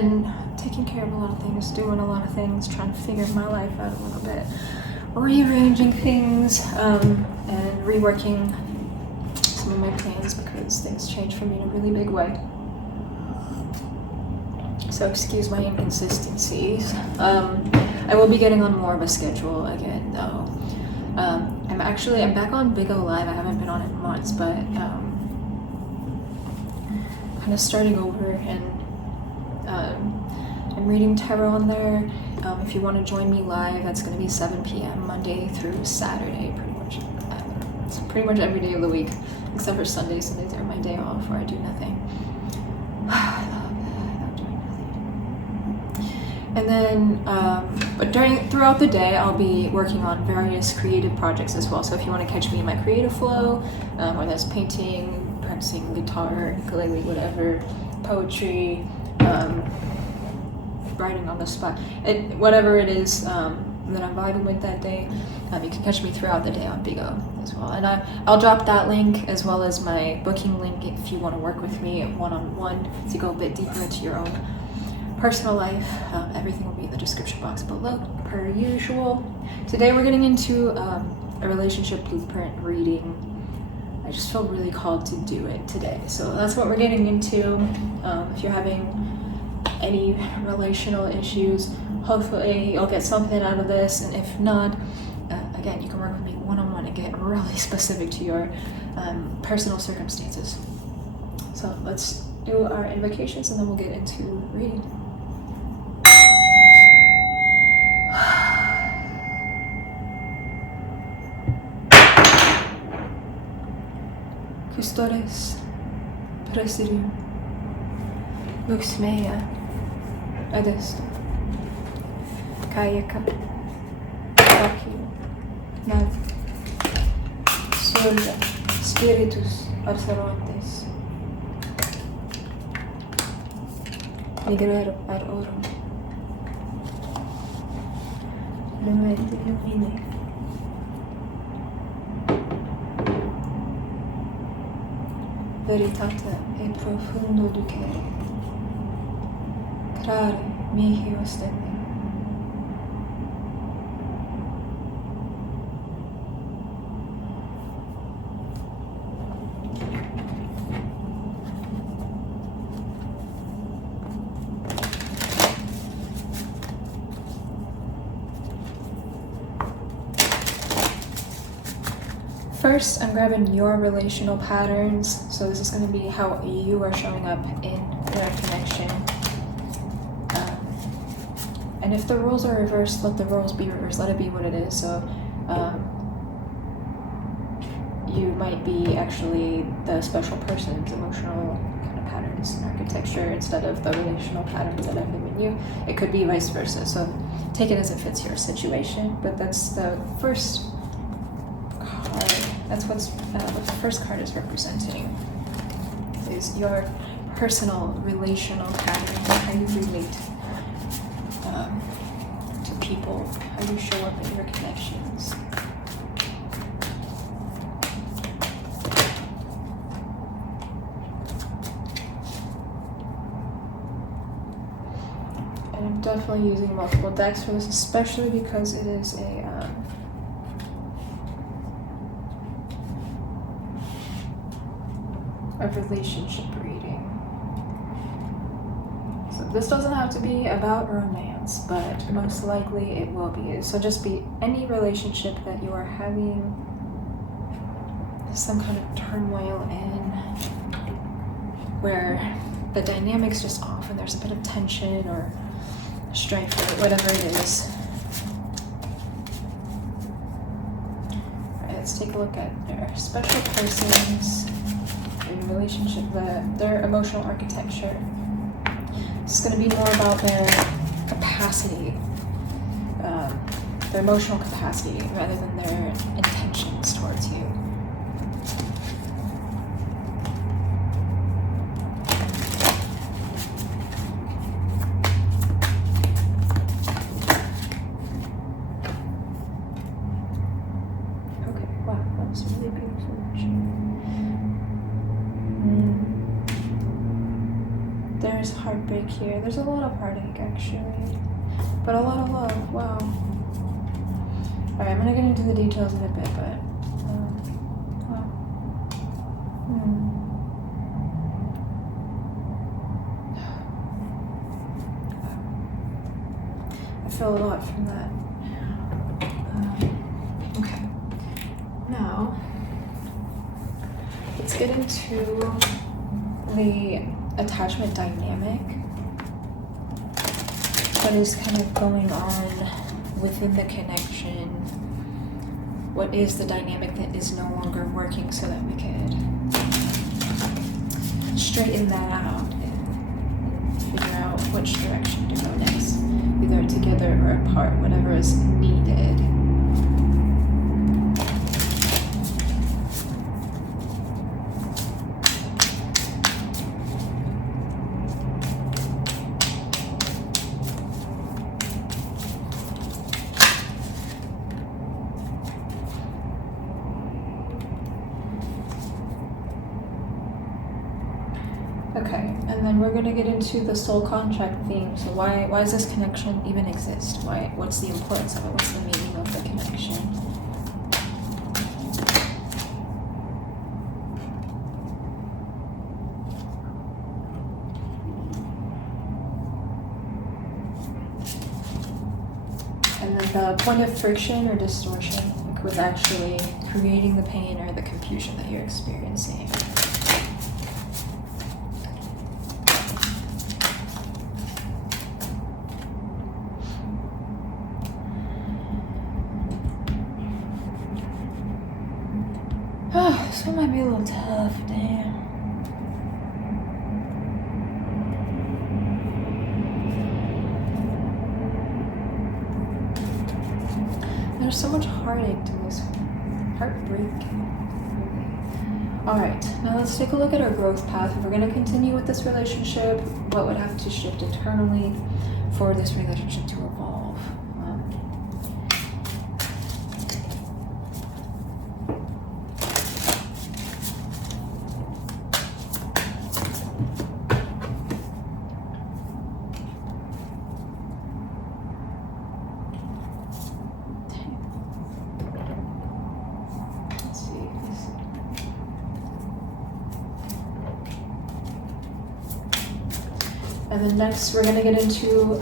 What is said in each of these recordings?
been taking care of a lot of things, doing a lot of things, trying to figure my life out a little bit, rearranging things, and reworking some of my plans because things changed for me in a really big way. So excuse my inconsistencies. I will be getting on more of a schedule again though. I'm back on Big O Live. I haven't been on it in months, but kind of starting over, and I'm reading tarot on there. If you want to join me live, that's going to be 7 p.m. Monday through Saturday, pretty much. It's pretty much every day of the week, except for Sundays. Sundays are my day off where I do nothing. I love doing nothing. And then, but throughout the day, I'll be working on various creative projects as well. So if you want to catch me in my creative flow, whether that's painting, practicing guitar, ukulele, whatever, poetry, writing on the spot, whatever it is that I'm vibing with that day, you can catch me throughout the day on Big O as well. And I'll drop that link as well as my booking link if you want to work with me one-on-one to go a bit deeper into your own personal life. Everything will be in the description box below, per usual. Today we're getting into a relationship blueprint reading. I just feel really called to do it today, so that's what we're getting into. If you're having any relational issues, hopefully you'll get something out of this, and if not, again, you can work with me one-on-one and get really specific to your personal circumstances. So let's do our invocations and then we'll get into reading. Custores, Presidium, Lux Mea, Adesto, Kayaka, Fakio, Nav, Solda, Spiritus, Observantes, Migrero ad Orum, Lumete Lumine, Veritata e profundo ducere, Crare mihi ostende. First, I'm grabbing your relational patterns. So this is going to be how you are showing up in your connection. And if the roles are reversed, let the roles be reversed. Let it be what it is. So you might be actually the special person's emotional kind of patterns and architecture instead of the relational patterns that I've given you. It could be vice versa. So take it as it fits your situation. But that's the first card. That's what the first card is representing. Is your personal relational pattern, how you relate to people, how you show up in your connections. And I'm definitely using multiple decks for this, especially because it is a relationship reading. So this doesn't have to be about romance, but most likely it will be. So just be any relationship that you are having some kind of turmoil in, where the dynamic's just off and there's a bit of tension or strife or whatever it is. Alright, let's take a look at their special persons, their relationship, their emotional architecture. It's going to be more about their capacity, their emotional capacity, rather than their intentions towards you. Okay, wow, that was really beautiful. There's heartbreak here. There's a lot of heartache actually, but a lot of love. Wow. Alright, I'm gonna get into the details in a bit, but wow. I feel a lot from that. Okay. Now, let's get into the attachment dynamic. What is kind of going on within the connection? What is the dynamic that is no longer working so that we could straighten that out and figure out which direction to go next, either together or apart, whatever is needed. Okay, and then we're gonna get into the soul contract theme. So why does this connection even exist? What's the importance of it? What's the meaning of the connection? And then the point of friction or distortion, like with actually creating the pain or the confusion that you're experiencing. Oh, this one might be a little tough, damn. There's so much heartache to this one. Heartbreak. Alright, now let's take a look at our growth path. If we're going to continue with this relationship, what would have to shift internally for this relationship to evolve? And then next, we're going to get into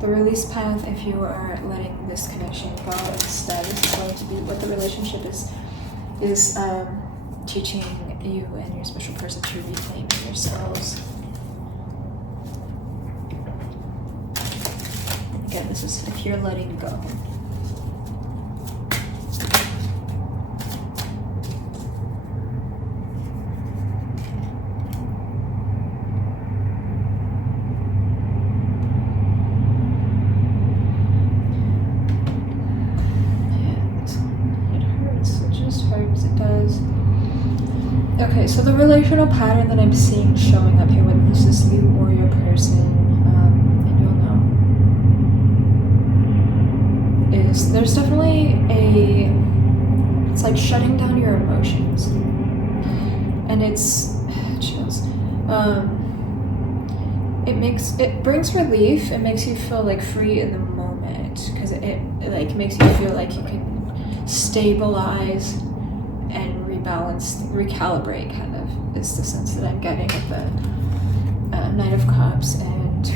the release path if you are letting this connection go instead. This is going to be what the relationship is teaching you and your special person to reclaim yourselves. Again, this is if you're letting go. Okay, so the relational pattern that I'm seeing showing up here, whether this is you or your person, and you'll know, is there's definitely it's like shutting down your emotions. And it's, chills. It brings relief. It makes you feel like free in the moment, because it like makes you feel like you can stabilize and rebalance, recalibrate, kind of, is the sense that I'm getting with the Knight of Cups and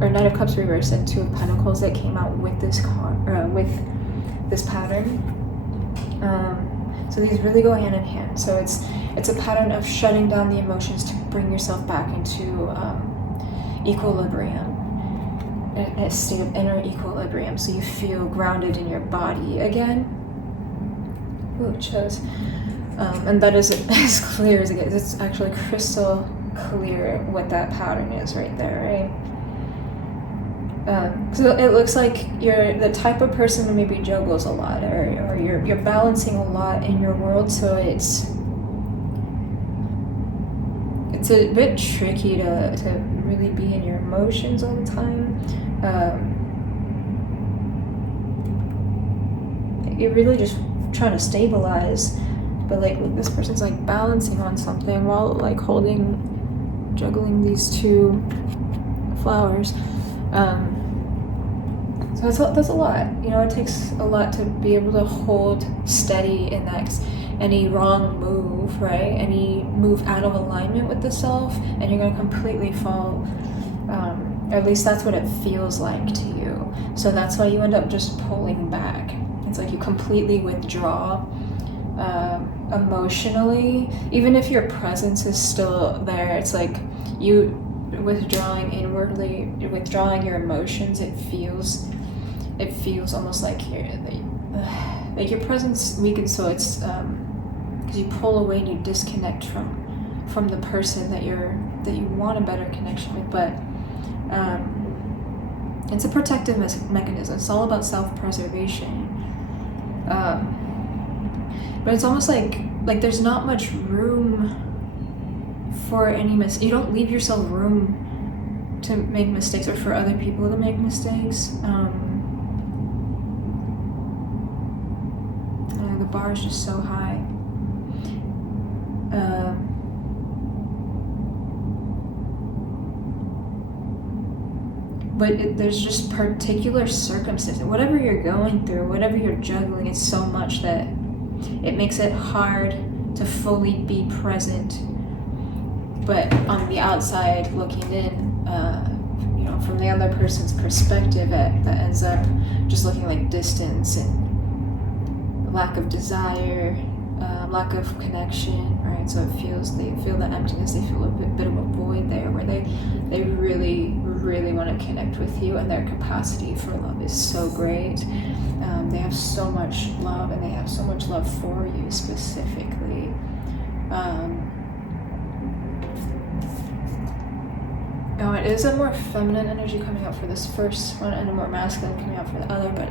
Knight of Cups reversed and Two of Pentacles that came out with this with this pattern. So these really go hand in hand. So it's a pattern of shutting down the emotions to bring yourself back into equilibrium, a state of inner equilibrium, so you feel grounded in your body again. Ooh, it shows. And that is as clear as it gets. It's actually crystal clear what that pattern is right there, right? So it looks like you're the type of person who maybe juggles a lot, or you're balancing a lot in your world, so it's a bit tricky to really be in your emotions all the time. You're really just trying to stabilize, but like this person's like balancing on something while like holding juggling these two flowers. So that's a lot. You know, it takes a lot to be able to hold steady in that. Any wrong move, right? Any move out of alignment with the self, and you're going to completely fall. Or at least that's what it feels like to you. So that's why you end up just pulling back. It's like you completely withdraw emotionally. Even if your presence is still there, it's like you withdrawing inwardly, withdrawing your emotions. It feels almost like your presence weakens. So it's because you pull away and you disconnect from the person that you want a better connection with. But it's a protective mechanism. It's all about self-preservation. But it's almost like there's not much room for any you don't leave yourself room to make mistakes or for other people to make mistakes. The bar is just so high. But there's just particular circumstances. Whatever you're going through, whatever you're juggling, it's so much that it makes it hard to fully be present. But on the outside, looking in, from the other person's perspective, that ends up just looking like distance and lack of desire, lack of connection, right? So they feel the emptiness, they feel a bit of a void there where they really, really want to connect with you, and their capacity for love is so great. They have so much love, and they have so much love for you specifically. It is a more feminine energy coming out for this first one and a more masculine coming out for the other, but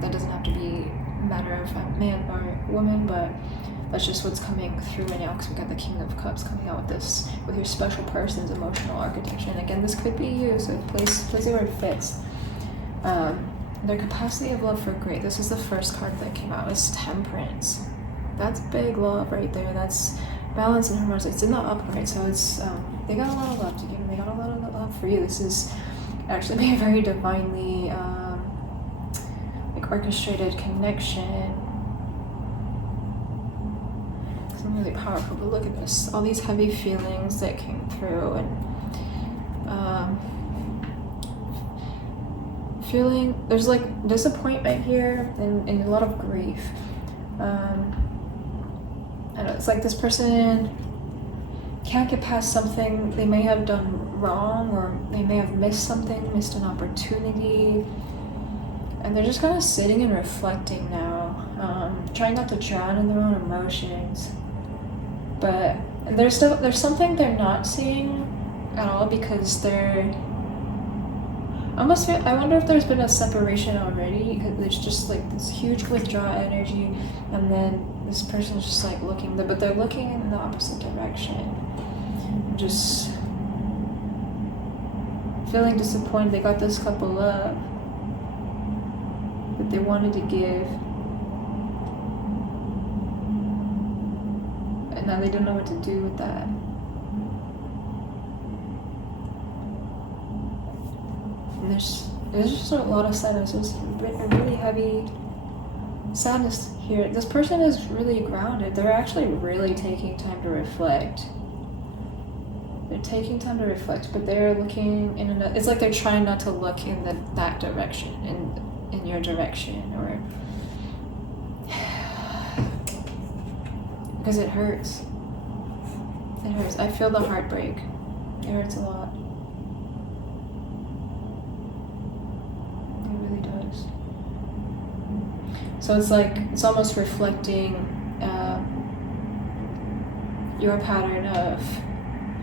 that doesn't have to be a matter of man or woman, but that's just what's coming through right now, because we got the King of Cups coming out with your special person's emotional architecture. And again, this could be you, so place it where it fits. Their capacity of love for great. This is the first card that came out. It's Temperance. That's big love right there. That's balance and harmony. It's in the upright, so it's they got a lot of love to give, and they got a lot of love for you. This is actually a very divinely orchestrated connection. It's really powerful. But look at this, all these heavy feelings that came through, and feeling there's like disappointment here and a lot of grief. I know it's like this person can't get past something they may have done wrong, or they may have missed an opportunity, and they're just kind of sitting and reflecting now, trying not to drown in their own emotions. But there's something they're not seeing at all, because I wonder if there's been a separation already, because there's just like this huge withdrawal energy, and then this person's just like looking, but they're looking in the opposite direction, just feeling disappointed. They got this cup of love that they wanted to give, and now they don't know what to do with that. And there's just a lot of sadness. There's a really heavy sadness here. This person is really grounded. They're actually really taking time to reflect. They're taking time to reflect, but they're looking in it's like they're trying not to look in that direction, in your direction, or because it hurts. It hurts. I feel the heartbreak. It hurts a lot. It really does. So it's almost reflecting your pattern of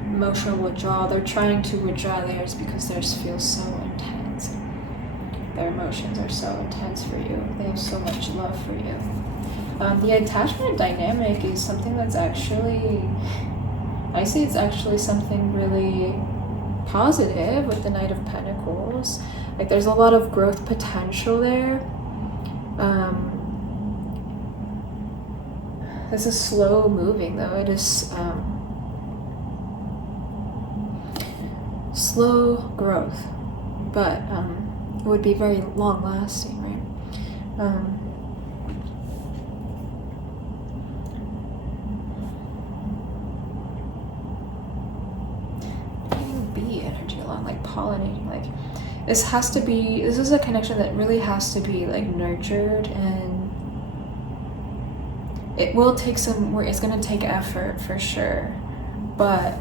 emotional withdrawal. They're trying to withdraw theirs because theirs feels so intense. Their emotions are so intense for you. They have so much love for you. The attachment dynamic is something that's actually, I see it's actually something really positive with the Knight of Pentacles. Like there's a lot of growth potential there. This is slow moving though. It is slow growth, but it would be very long lasting, right? Bee energy along, like pollinating, like this is a connection that really has to be like nurtured, and it will take some work. It's going to take effort for sure, but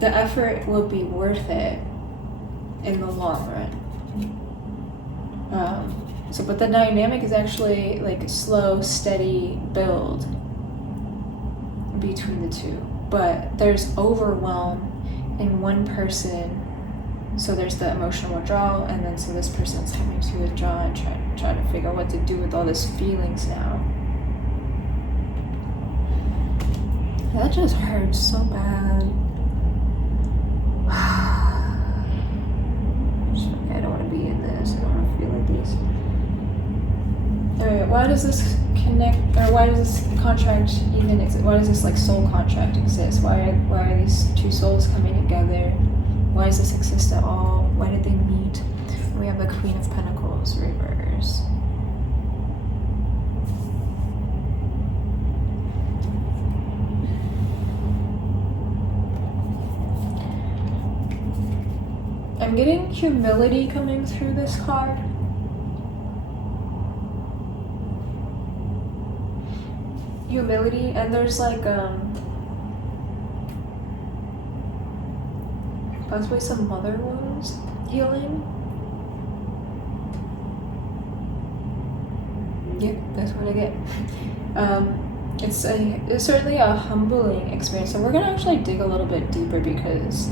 the effort will be worth it in the long run. But the dynamic is actually like a slow, steady build between the two, but there's overwhelm in one person. So there's the emotional withdrawal, and then so this person's having to withdraw and try to figure out what to do with all these feelings now. That just hurts so bad. I don't want to be in this. I don't want to feel like this. Alright, why does this connect, or why does this contract even exist? Why does this like soul contract exist? Why are these two souls coming together? Why does this exist at all? Why did they meet? We have the Queen of Pentacles reverse. I'm getting humility coming through this card. Humility, and there's like possibly some mother wounds healing. Yep, that's what I get. It's certainly a humbling experience. So we're gonna actually dig a little bit deeper, because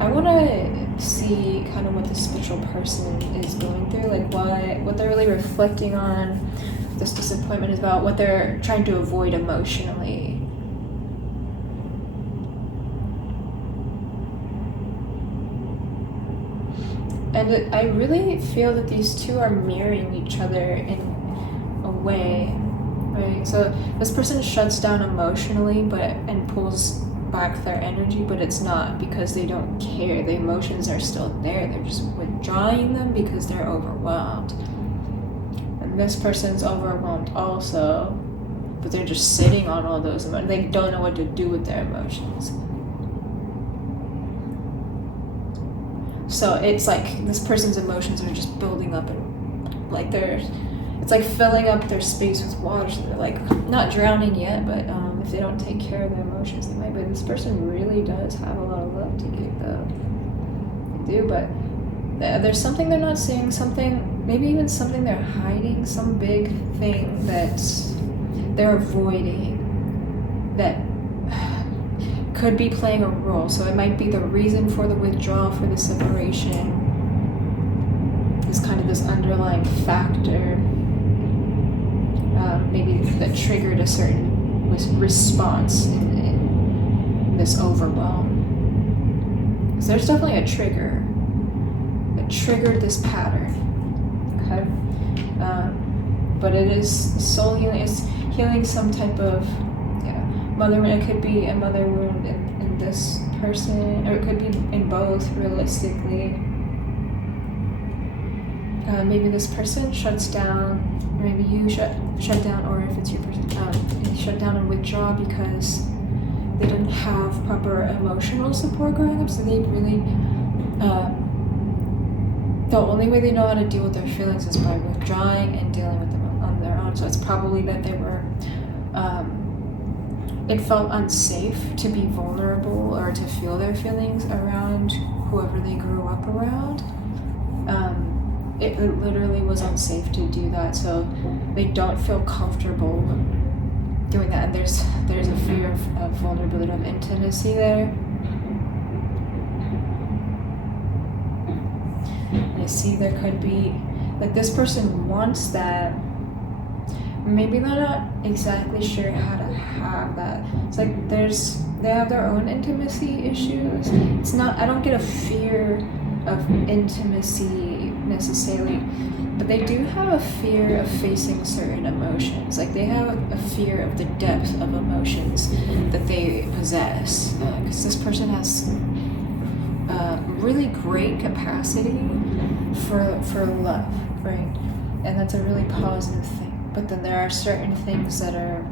I want to see kind of what the spiritual person is going through, like what they're really reflecting on, what this disappointment is about, what they're trying to avoid emotionally. And I really feel that these two are mirroring each other in a way, right? So this person shuts down emotionally, and pulls back their energy, but it's not because they don't care. The emotions are still there. They're just withdrawing them because they're overwhelmed. And this person's overwhelmed also, but they're just sitting on all those emotions. They don't know what to do with their emotions. So it's like this person's emotions are just building up, and like it's like filling up their space with water. So they're like not drowning yet, but if they don't take care of their emotions, they might. But this person really does have a lot of love to give, though. They do, but there's something they're not seeing, maybe even something they're hiding, some big thing that they're avoiding that could be playing a role. So it might be the reason for the withdrawal, for the separation, is kind of this underlying factor, maybe that triggered a certain response in this overwhelm. So there's definitely a trigger that triggered this pattern. Okay, but it is soul healing. It's healing some type of mother wound. It could be a mother wound in this person, or it could be in both. Realistically, maybe this person shuts down. Maybe you shut down, or if it's your person, you shut down and withdraw because they didn't have proper emotional support growing up. So they really, the only way they know how to deal with their feelings is by withdrawing and dealing with them on their own. So it's probably that they were, it felt unsafe to be vulnerable or to feel their feelings around whoever they grew up around. It literally was unsafe to do that, so they don't feel comfortable doing that, and there's a fear of vulnerability, of intimacy there. I see there could be, like, this person wants that, maybe they're not exactly sure how to have that. It's like they have their own intimacy issues. It's not, I don't get a fear of intimacy necessarily, but they do have a fear of facing certain emotions. Like they have a fear of the depth of emotions that they possess, because this person has really great capacity for love, right? And that's a really positive thing. But then there are certain things that are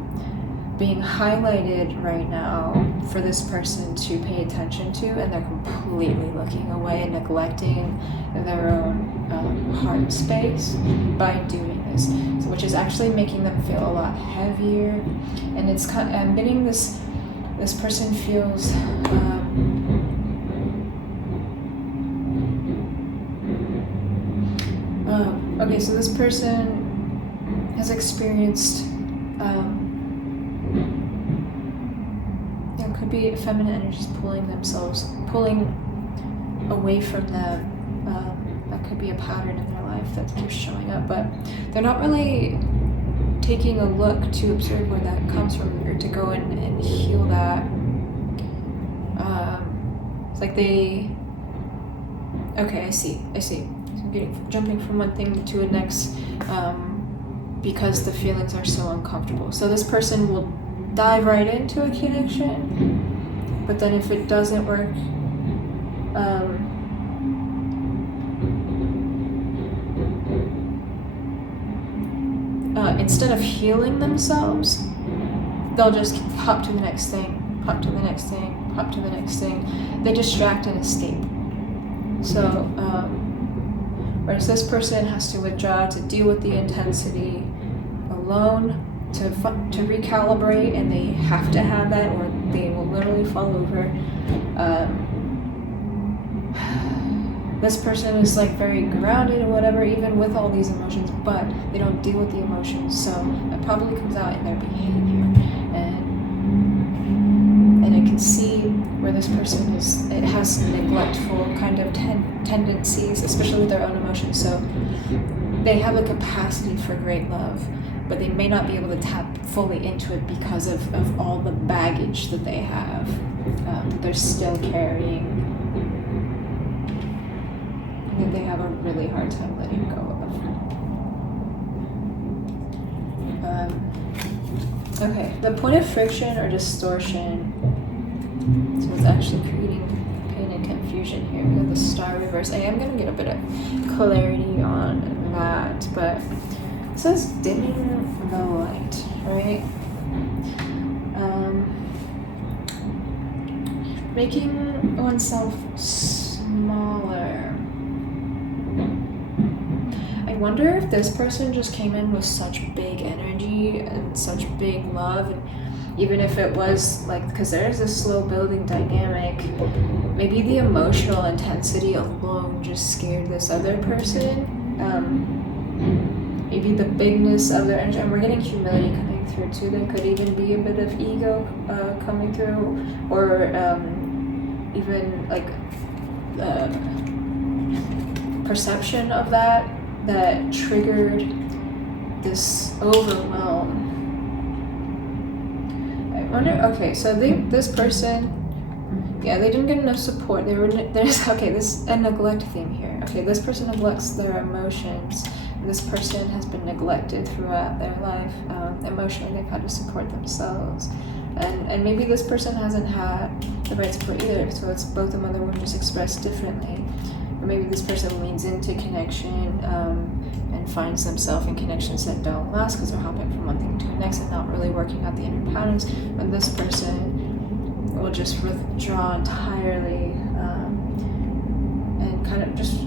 being highlighted right now for this person to pay attention to, and they're completely looking away and neglecting their own heart space by doing this, so, which is actually making them feel a lot heavier. And it's kind of, I'm getting this person feels okay, so this person has experienced it could be feminine energies pulling away from them. That could be a pattern in their life that keeps showing up, but they're not really taking a look to observe where that comes from, or to go in and heal that. It's like they... Okay, I see. So I'm jumping from one thing to the next because the feelings are so uncomfortable. So this person will dive right into a connection, but then if it doesn't work, instead of healing themselves, they'll just hop to the next thing, hop to the next thing, hop to the next thing. They distract and escape. So, whereas this person has to withdraw to deal with the intensity alone, to recalibrate, and they have to have that or they will literally fall over. This person is like very grounded and whatever, even with all these emotions, but they don't deal with the emotions, so it probably comes out in their behavior. And I can see where this person has some neglectful kind of tendencies, especially with their own emotions. So they have a capacity for great love, but they may not be able to tap fully into it because of all the baggage that they have, that they're still carrying. That they have a really hard time letting go of. Okay, the point of friction or distortion. So it's actually creating pain and confusion here. We have the star reverse. I am going to get a bit of clarity on that, but it says dimming the light, right? Making oneself smaller. I wonder if this person just came in with such big energy and such big love, and even if it was like, because there's this slow building dynamic, maybe the emotional intensity alone just scared this other person. Maybe the bigness of their energy, and we're getting humility coming through too. There could even be a bit of ego coming through, or even like perception of that triggered this overwhelm. I wonder, okay, so this person, yeah, they didn't get enough support. There's a neglect theme here. Okay, this person neglects their emotions. This person has been neglected throughout their life. Emotionally, they've had to support themselves. And maybe this person hasn't had the right support either, so it's both the mother and just expressed differently. Or maybe this person leans into connection and finds themselves in connections that don't last because they're hopping from one thing to the next and not really working out the inner patterns. But this person will just withdraw entirely and kind of just,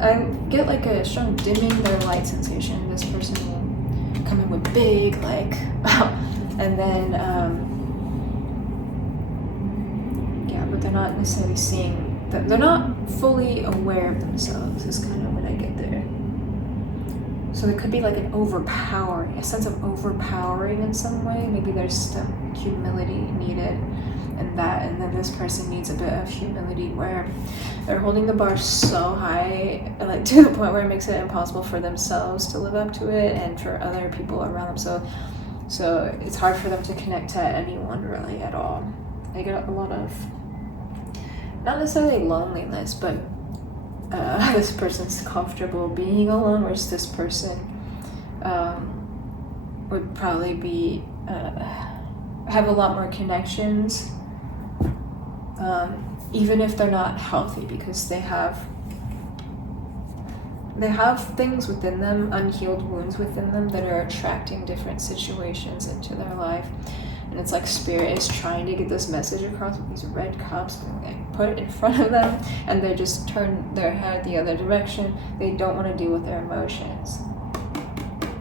I get like a strong dimming their light sensation. This person will come in with big, like, and then, but they're not necessarily seeing, they're not fully aware of themselves is kind of what I get there. So it could be like a sense of overpowering in some way. Maybe there's some humility needed in that, and then this person needs a bit of humility where they're holding the bar so high, like to the point where it makes it impossible for themselves to live up to it and for other people around them. So it's hard for them to connect to anyone really at all. They get a lot of, not necessarily loneliness, but this person's comfortable being alone, whereas this person would probably be have a lot more connections even if they're not healthy, because they have things within them, unhealed wounds within them, that are attracting different situations into their life. And it's like spirit is trying to get this message across with these red cups, and like put it in front of them, and they just turn their head the other direction. They don't want to deal with their emotions.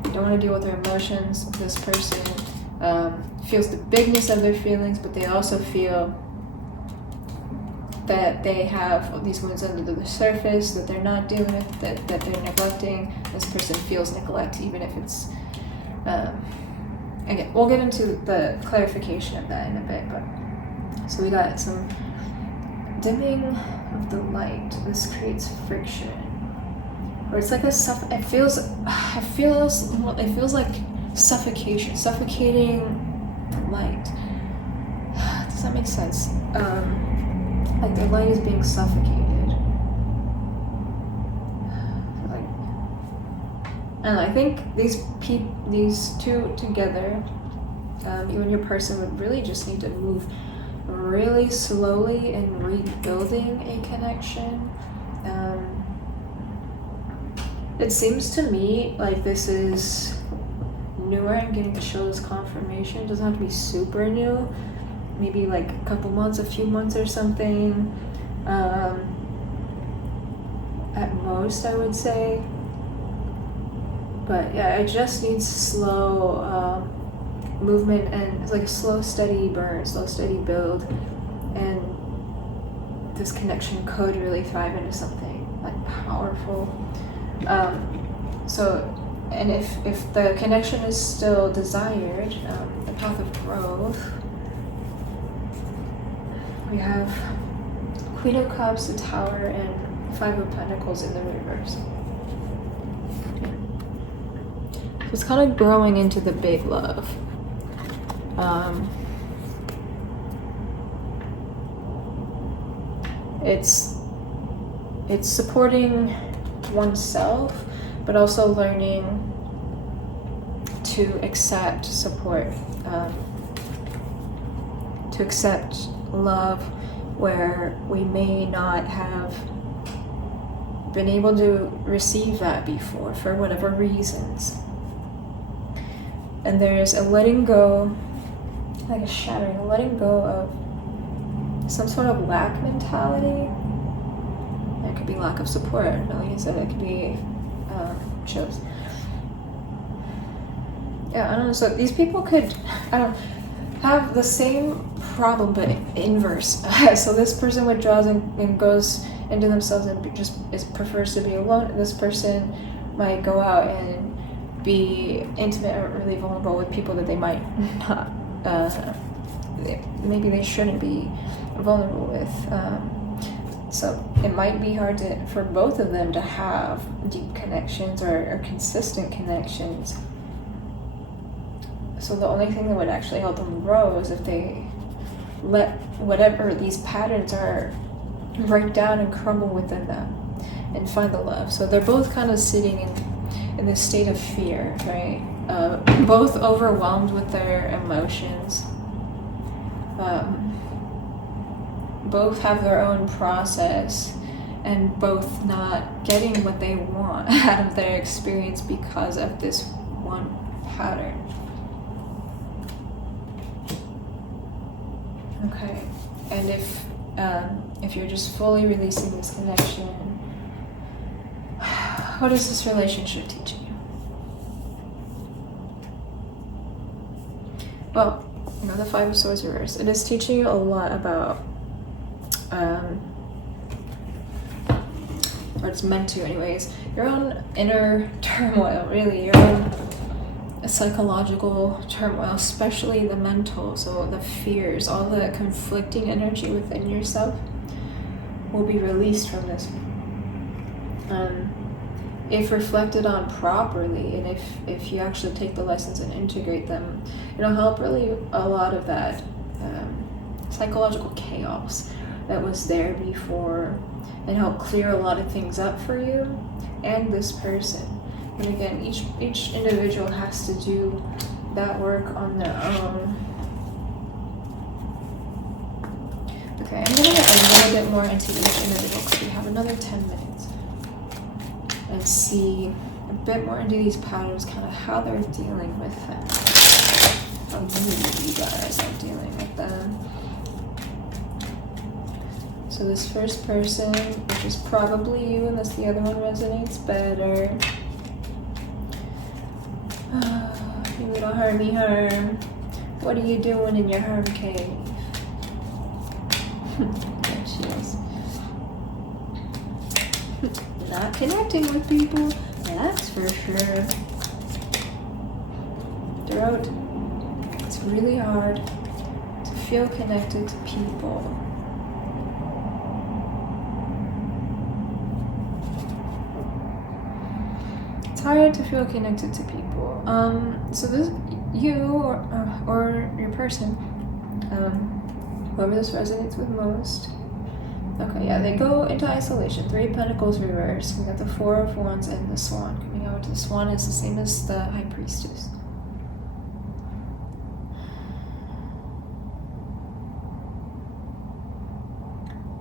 They don't want to deal with their emotions. This person feels the bigness of their feelings, but they also feel that they have these wounds under the surface that they're not dealing with, that they're neglecting. This person feels neglect, even if it's again, we'll get into the clarification of that in a bit. But so we got some dimming of the light. This creates friction, or it's like it feels like suffocating light. Does that make sense? Like the light is being suffocated. And I think these two together, you and your person, would really just need to move really slowly in rebuilding a connection. It seems to me like this is newer. I'm getting to show this confirmation. It doesn't have to be super new. Maybe like a couple months, a few months or something. At most, I would say. But yeah, it just needs slow movement, and it's like a slow, steady burn, slow, steady build. And this connection could really thrive into something like powerful. And if the connection is still desired, the path of growth, we have Queen of Cups, the Tower, and Five of Pentacles in the reverse. So it's kind of growing into the big love. It's supporting oneself, but also learning to accept support, to accept love where we may not have been able to receive that before for whatever reasons. And there's a letting go, like a shattering, a letting go of some sort of lack mentality. It could be lack of support, like I said, it could be shows. Yeah, I don't know. So these people could, have the same problem but inverse. So this person withdraws and goes into themselves and just prefers to be alone. And this person might go out and be intimate or really vulnerable with people that they might not, maybe they shouldn't be vulnerable with. So it might be hard for both of them to have deep connections or consistent connections. So the only thing that would actually help them grow is if they let whatever these patterns are break down and crumble within them and find the love. So they're both kind of sitting in this state of fear, right? Both overwhelmed with their emotions. Both have their own process, and both not getting what they want out of their experience because of this one pattern. Okay, and if you're just fully releasing this connection, what is this relationship teaching you? Well, the Five of Swords reverse. It is teaching you a lot about, or it's meant to anyways, your own inner turmoil, really, your own psychological turmoil, especially the mental, so the fears, all the conflicting energy within yourself will be released from this. If reflected on properly, and if you actually take the lessons and integrate them, it'll help really a lot of that psychological chaos that was there before, and help clear a lot of things up for you and this person. And again, each individual has to do that work on their own. Okay, I'm gonna bit more into each individual because we have another 10 minutes, and see a bit more into these patterns, kind of how they're dealing with them, how you guys are dealing with them. So this first person, which is probably you, unless the other one resonates better. You little harmy harm. What are you doing in your harm cave? There she is. Not connecting with people, that's for sure. Throat. It's really hard to feel connected to people. It's hard to feel connected to people. So this, you or your person, whoever this resonates with most. Okay, yeah, they go into isolation. 3 Pentacles reversed. We got the 4 of Wands and the Swan coming out. The Swan is the same as the High Priestess.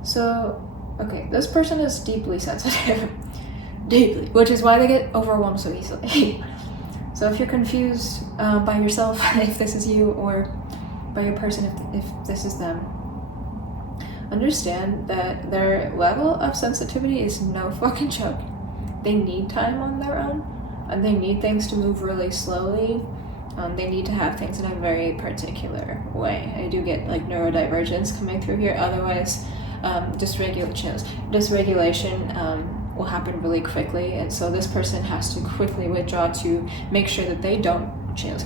So, okay, this person is deeply sensitive. Deeply. Which is why they get overwhelmed so easily. So if you're confused by yourself, if this is you, or by your person, if this is them, understand that their level of sensitivity is no fucking joke. They need time on their own, and they need things to move really slowly. They need to have things in a very particular way. I do get like neurodivergence coming through here. Otherwise, dysregulation will happen really quickly, and so this person has to quickly withdraw to make sure that they don't chills.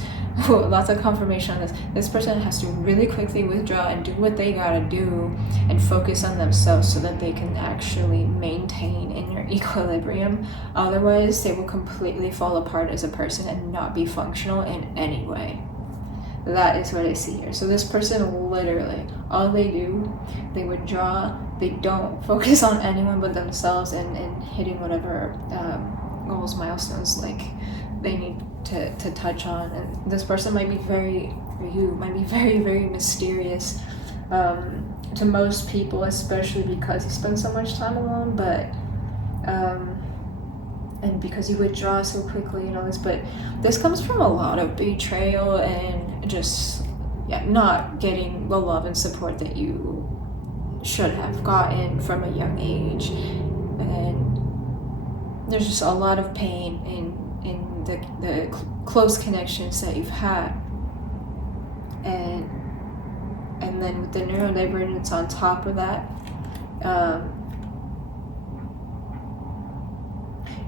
Lots of confirmation on this. This person has to really quickly withdraw and do what they gotta do and focus on themselves so that they can actually maintain inner equilibrium. Otherwise, they will completely fall apart as a person and not be functional in any way. That is what I see here. So this person literally, all they do, they withdraw, they don't focus on anyone but themselves and hitting whatever goals, milestones like they need to touch on. And this person might be very mysterious to most people, especially because you spend so much time alone, but and because you withdraw so quickly and all this, but this comes from a lot of betrayal and just not getting the love and support that you should have gotten from a young age. And there's just a lot of pain in the close connections that you've had, and then with the neurodivergence on top of that,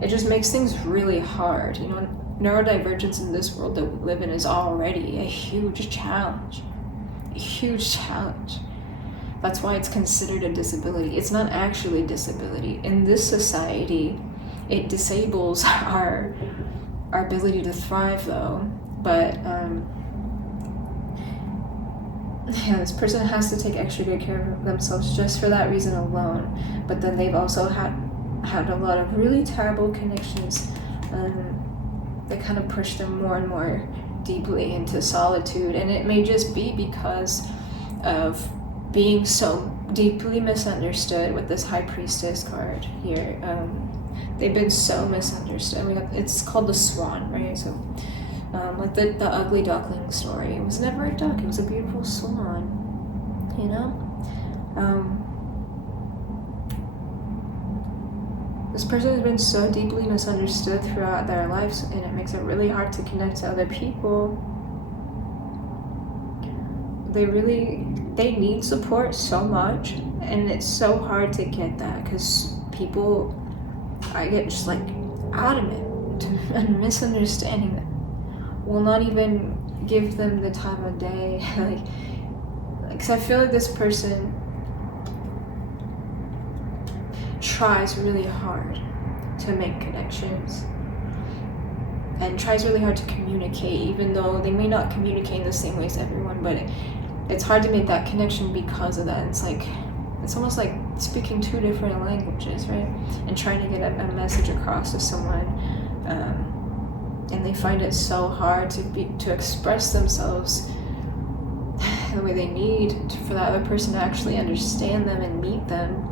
it just makes things really hard. You know, neurodivergence in this world that we live in is already a huge challenge. That's why it's considered a disability. It's not actually a disability. In this society, it disables our ability to thrive, though. But this person has to take extra good care of themselves just for that reason alone. But then they've also had a lot of really terrible connections that kind of push them more and more deeply into solitude. And it may just be because of being so deeply misunderstood with this High Priestess card here. They've been so misunderstood. It's called the Swan, right? So like the ugly duckling story, it was never a duck, it was a beautiful swan, you know? This person has been so deeply misunderstood throughout their lives, and it makes it really hard to connect to other people. They need support so much, and it's so hard to get that because people, I get just like adamant and misunderstanding that will not even give them the time of day. like, because I feel like this person tries really hard to make connections and tries really hard to communicate, even though they may not communicate in the same way as everyone, but it's hard to make that connection because of that. It's almost like speaking 2 different languages, right? And trying to get a message across to someone, and they find it so hard to express themselves the way they need for that other person to actually understand them and meet them.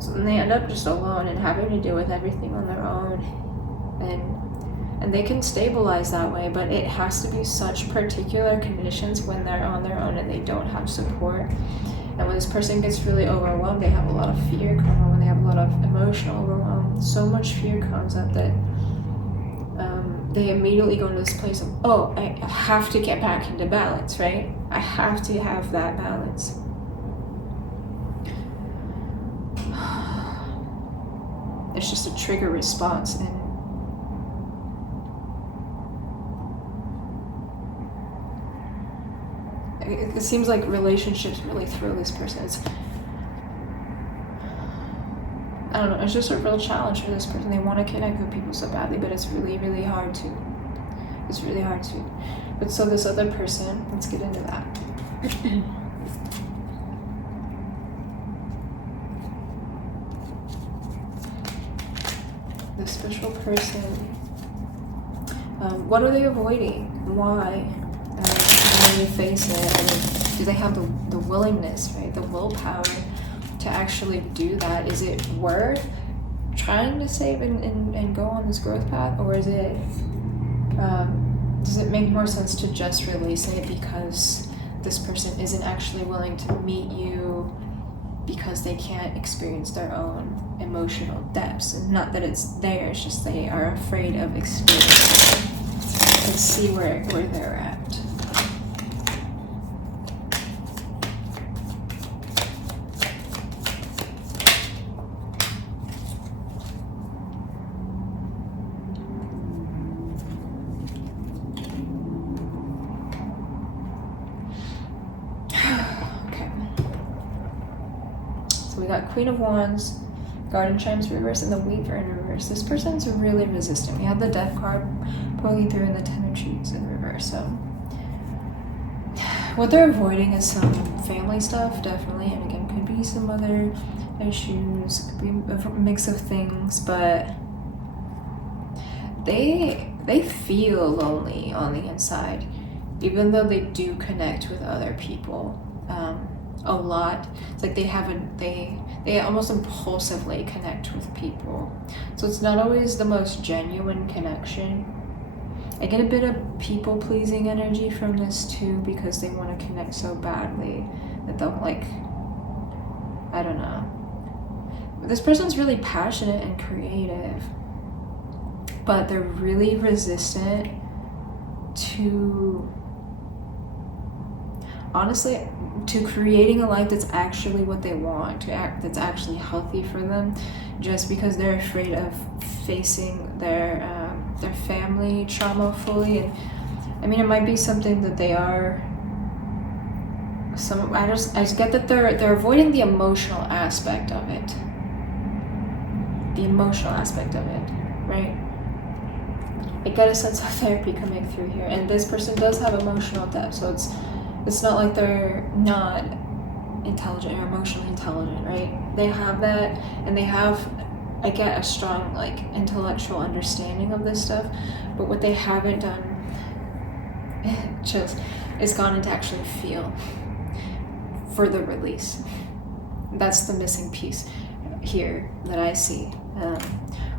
So then they end up just alone and having to deal with everything on their own. And they can stabilize that way, but it has to be such particular conditions when they're on their own and they don't have support. And when this person gets really overwhelmed, they have a lot of fear come on. When they have a lot of emotional overwhelm, so much fear comes up that they immediately go into this place of, oh, I have to get back into balance, right? I have to have that balance. It's just a trigger response, and it seems like relationships really throw this person. I don't know, it's just a real challenge for this person. They want to connect with people so badly, but it's really, really hard to. It's really hard to. But so this other person, let's get into that. The special person, what are they avoiding? Why? When they face it, do they have the willingness, right? The willpower to actually do that? Is it worth trying to save and go on this growth path, or is it does it make more sense to just release it because this person isn't actually willing to meet you because they can't experience their own emotional depths? And not that it's there, it's just they are afraid of experiencing it. Let's see where they're at. We got Queen of Wands, Garden Chimes reverse, and the Weaver in reverse. This person's really resistant. We had the Death card poking through in the Ten of Trees in reverse. So what they're avoiding is some family stuff, definitely, and again, could be some other issues, could be a mix of things, but they feel lonely on the inside, even though they do connect with other people. A lot. It's like they almost impulsively connect with people. So it's not always the most genuine connection. I get a bit of people-pleasing energy from this too, because they want to connect so badly that they'll, like, I don't know. This person's really passionate and creative, but they're really resistant to, honestly, to creating a life that's actually what they want, that's actually healthy for them, just because they're afraid of facing their family trauma fully. And I mean, it might be something that they are. I just get that they're avoiding the emotional aspect of it. The emotional aspect of it, right? I get a sense of therapy coming through here, and this person does have emotional depth, so it's not like they're not intelligent or emotionally intelligent, right? They have that, and I get a strong, like, intellectual understanding of this stuff, but what they haven't done is gone into actually feel for the release. That's the missing piece here that I see.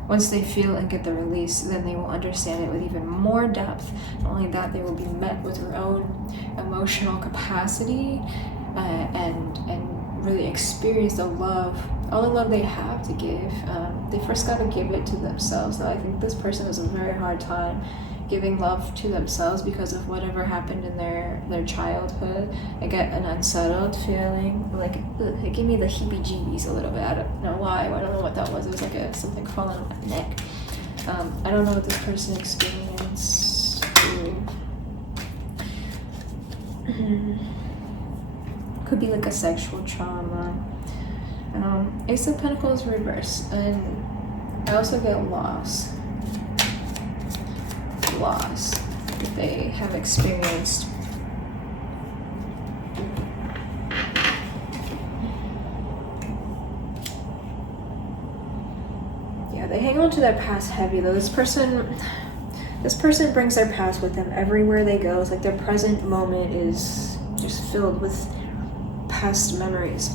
Once they feel and get the release, then they will understand it with even more depth. Not only that, they will be met with their own emotional capacity and really experience the love, all the love they have to give. They first got to give it to themselves. So I think this person has a very hard time giving love to themselves because of whatever happened in their childhood. I get an unsettled feeling, like, it gave me the heebie-jeebies a little bit. I don't know why. I don't know what that was. It was like something crawling on my neck. I don't know what this person experienced. Could be like a sexual trauma. Ace of Pentacles reverse, and I also get loss that they have experienced. Yeah, they hang on to their past heavy though. This person brings their past with them everywhere they go. It's like their present moment is just filled with past memories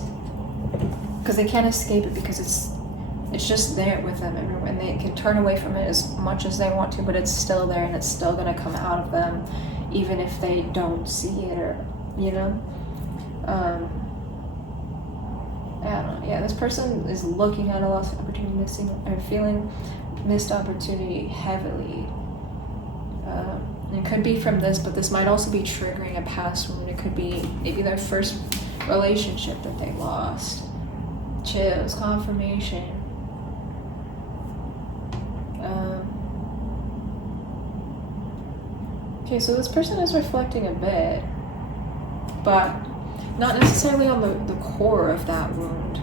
because they can't escape it, because it's just there with them everywhere, and they can turn away from it as much as they want to, but it's still there and it's still going to come out of them even if they don't see it, or I don't know. Yeah, this person is looking at a lost opportunity, missing or feeling missed opportunity heavily. It could be from this, but this might also be triggering a past wound. It could be maybe their first relationship that they lost. Chills, confirmation. Okay, so this person is reflecting a bit, but not necessarily on the core of that wound,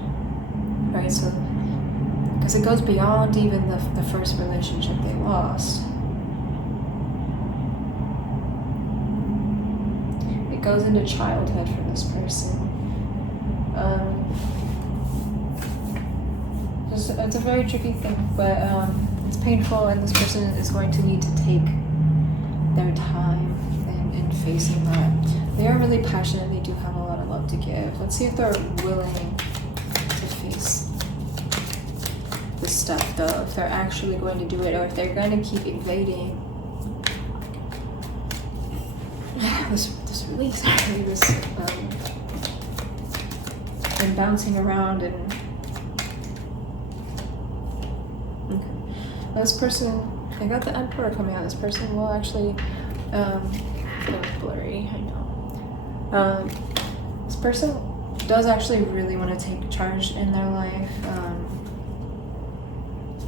right? So, because it goes beyond even the first relationship they lost. It goes into childhood for this person. It's a very tricky thing, but it's painful, and this person is going to need to take their time in facing that. They are really passionate. They do have a lot of love to give. Let's see if they're willing to face this stuff, though. If they're actually going to do it, or if they're going to keep evading this release, and bouncing around and. Okay. This person, I got the Emperor coming out. This person will actually, it was blurry, I know. This person does actually really want to take charge in their life,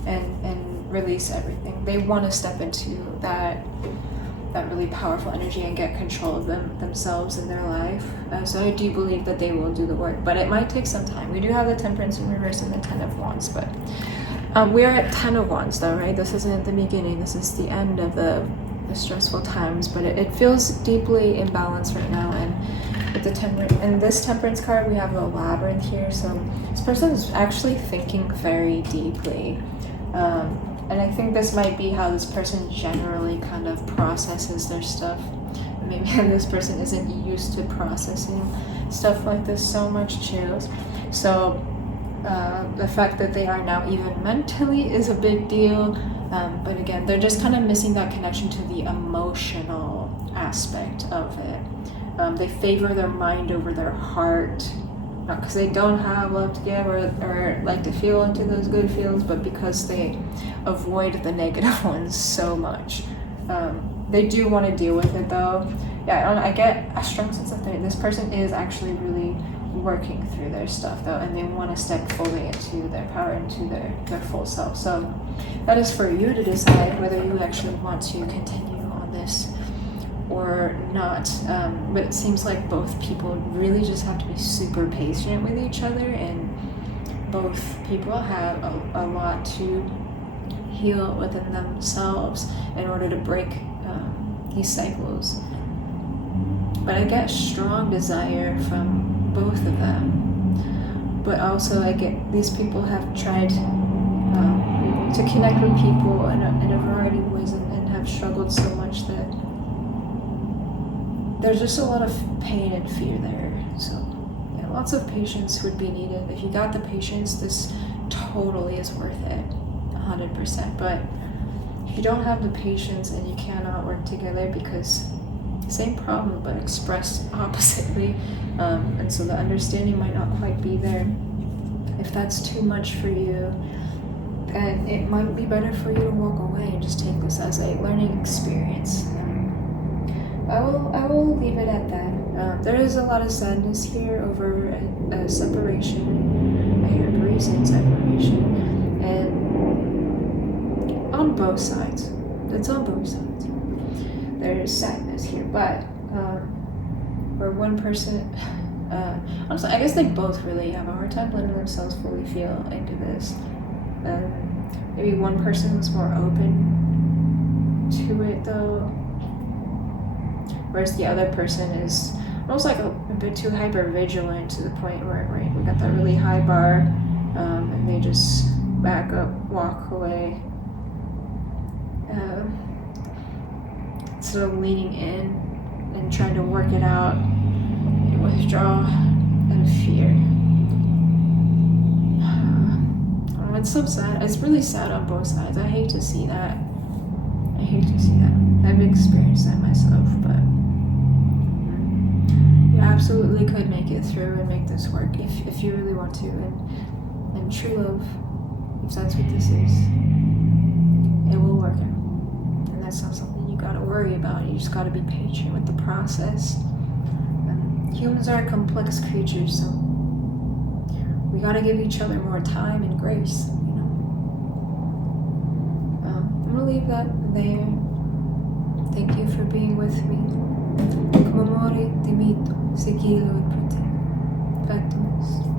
and release everything. They want to step into that really powerful energy and get control of themselves and their life. So I do believe that they will do the work, but it might take some time. We do have the Temperance in reverse and the Ten of Wands, but we're at 10 of Wands though, right? This isn't the beginning, this is the end of the stressful times, but it feels deeply imbalanced right now. And with the Temperance, and this Temperance card, we have the Labyrinth here, so this person is actually thinking very deeply. And I think this might be how this person generally kind of processes their stuff. Maybe this person isn't used to processing stuff like this so much, chills. So the fact that they are now even mentally is a big deal. But again, they're just kind of missing that connection to the emotional aspect of it. They favor their mind over their heart, not because they don't have love to give or like to feel into those good feelings, but because they avoid the negative ones so much. They do want to deal with it though. Yeah, I get a strong sense of this person is actually really working through their stuff though, and they want to step fully into their power, into their full self. So that is for you to decide whether you actually want to continue on this or not. But it seems like both people really just have to be super patient with each other, and both people have a lot to heal within themselves in order to break these cycles. But I get strong desire from both of them, but also I get these people have tried to connect with people in a variety of ways, and have struggled so much that there's just a lot of pain and fear there. So yeah, lots of patience would be needed. If you got the patience, this totally is worth it, 100%. But if you don't have the patience and you cannot work together because same problem but expressed oppositely, and so the understanding might not quite be there. If that's too much for you, then it might be better for you to walk away and just take this as a learning experience. I will leave it at that. There is a lot of sadness here over a separation. I hear recent separation, and on both sides. It's on both sides. There's sadness here, but for one person, honestly, I guess they both really have a hard time letting themselves fully feel into this. Maybe one person was more open to it though, whereas the other person is almost like a bit too hyper vigilant to the point where, right, we got that really high bar, and they just back up, walk away. Instead of leaning in and trying to work it out withdraw out of fear. Oh, it's so sad. It's really sad on both sides. I hate to see that. I hate to see that. I've experienced that myself, but you absolutely could make it through and make this work if you really want to. And true love, if that's what this is, it will work out. And that's not something you gotta worry about. You just gotta be patient with the process. Humans are complex creatures, so we gotta give each other more time and grace, you know. I'm gonna leave that there. Thank you for being with me. Come amore, ti invito, seguilo e proteggo. Fatto.